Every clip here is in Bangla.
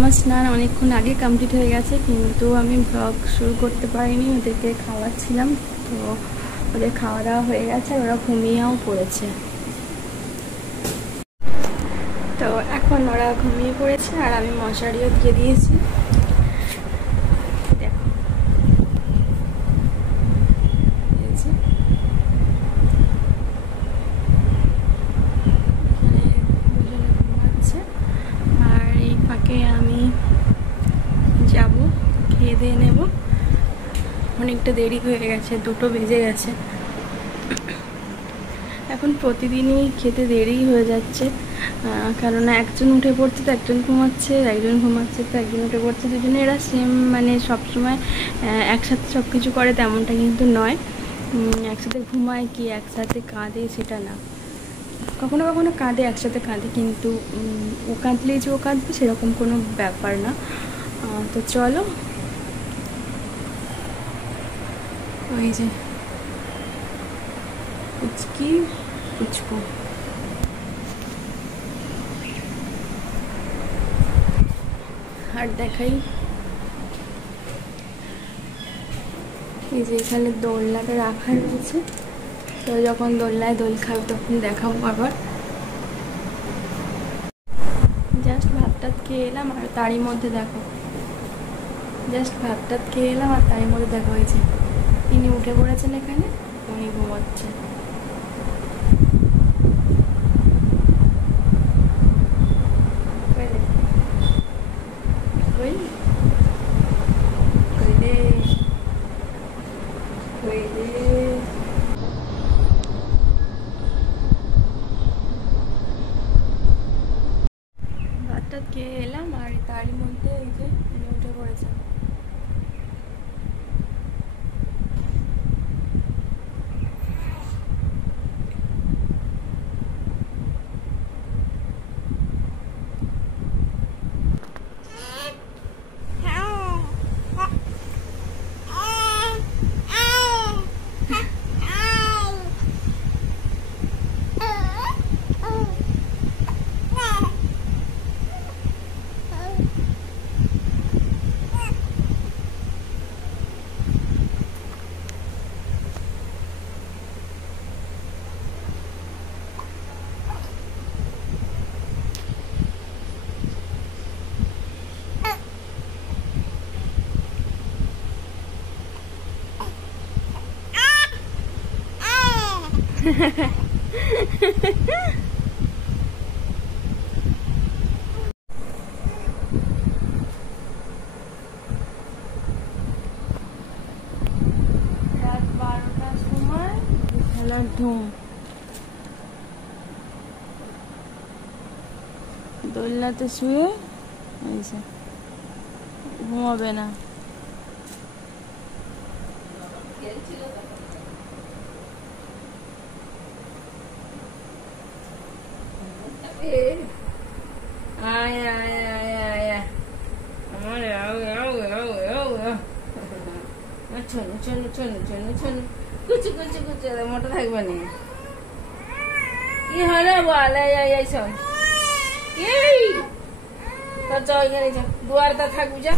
আমার স্নান অনেকক্ষণ আগে কমপ্লিট হয়ে গেছে, কিন্তু আমি ব্লগ শুরু করতে পারিনি। ওদেরকে খাওয়াচ্ছিলাম, তো ওদের খাওয়া দাওয়া হয়ে গেছে, ওরা ঘুমিয়েও পড়েছে। তো এখন ওরা ঘুমিয়ে পড়েছে আর আমি মশারিও দিয়ে দিয়েছি। দেখো আমি যাব, খেয়ে দিয়ে নেব। অনেকটা দেরি হয়ে গেছে, 2টো বেজে গেছে। এখন প্রতিদিনই খেতে দেরি হয়ে যাচ্ছে, কেননা একজন উঠে পড়ছে তো একজন ঘুমাচ্ছে, একজন ঘুমাচ্ছে তো একজন উঠে পড়ছে। দুজনে এরা সেম, মানে সবসময় একসাথে সব কিছু করে তেমনটা কিন্তু নয়। একসাথে ঘুমায় কি একসাথে কাঁদে সেটা না, কখনো কখনো কাঁদে, একসাথে কাঁদে, কিন্তু ও কাঁদলেই যে ও কাঁদবে সেরকম কোনো ব্যাপার না। তো চলো, ওই যে পুচকি পুচকু আর দেখাই। এই যে এখানে দোলনাটা রাখা রয়েছে, তো যখন দোলনায় দোল খাবে তখন দেখাবো আবার। জাস্ট ভাতটা খেয়ে এলাম আর তারই মধ্যে দেখো, জাস্ট ভাতটা খেয়ে এলাম আর তারই মধ্যে দেখা হয়েছে তিনি উঠে পড়েছেন, এখানে উনি ঘুমাচ্ছেন। ভাতটা খেয়ে এলাম আর তারই মধ্যে এই যে উনি উঠে পড়েছেন। রাত 12টার সময় খেলার ধুম, দোলনাতে শুয়ে ঘুমাবে না। মোটা থাকবে না, কি হলো বল? দুয়ারটা থাকবি যা।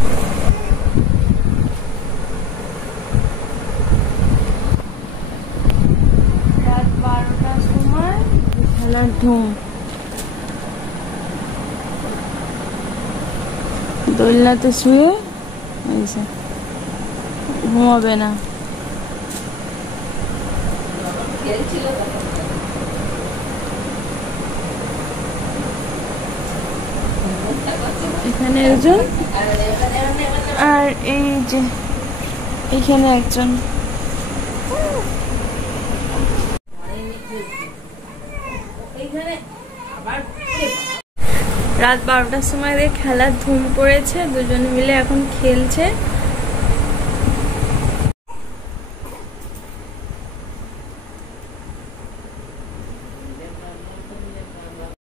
রাত 12টার সময় খেলার ধুম, দোলনাতে শুয়ে ঘুমাবে না। এখানে একজন আর এই যে এখানে একজন। রাত 12টার সময় খেলার ধুম পড়েছে, দুজনে মিলে এখন খেলছে।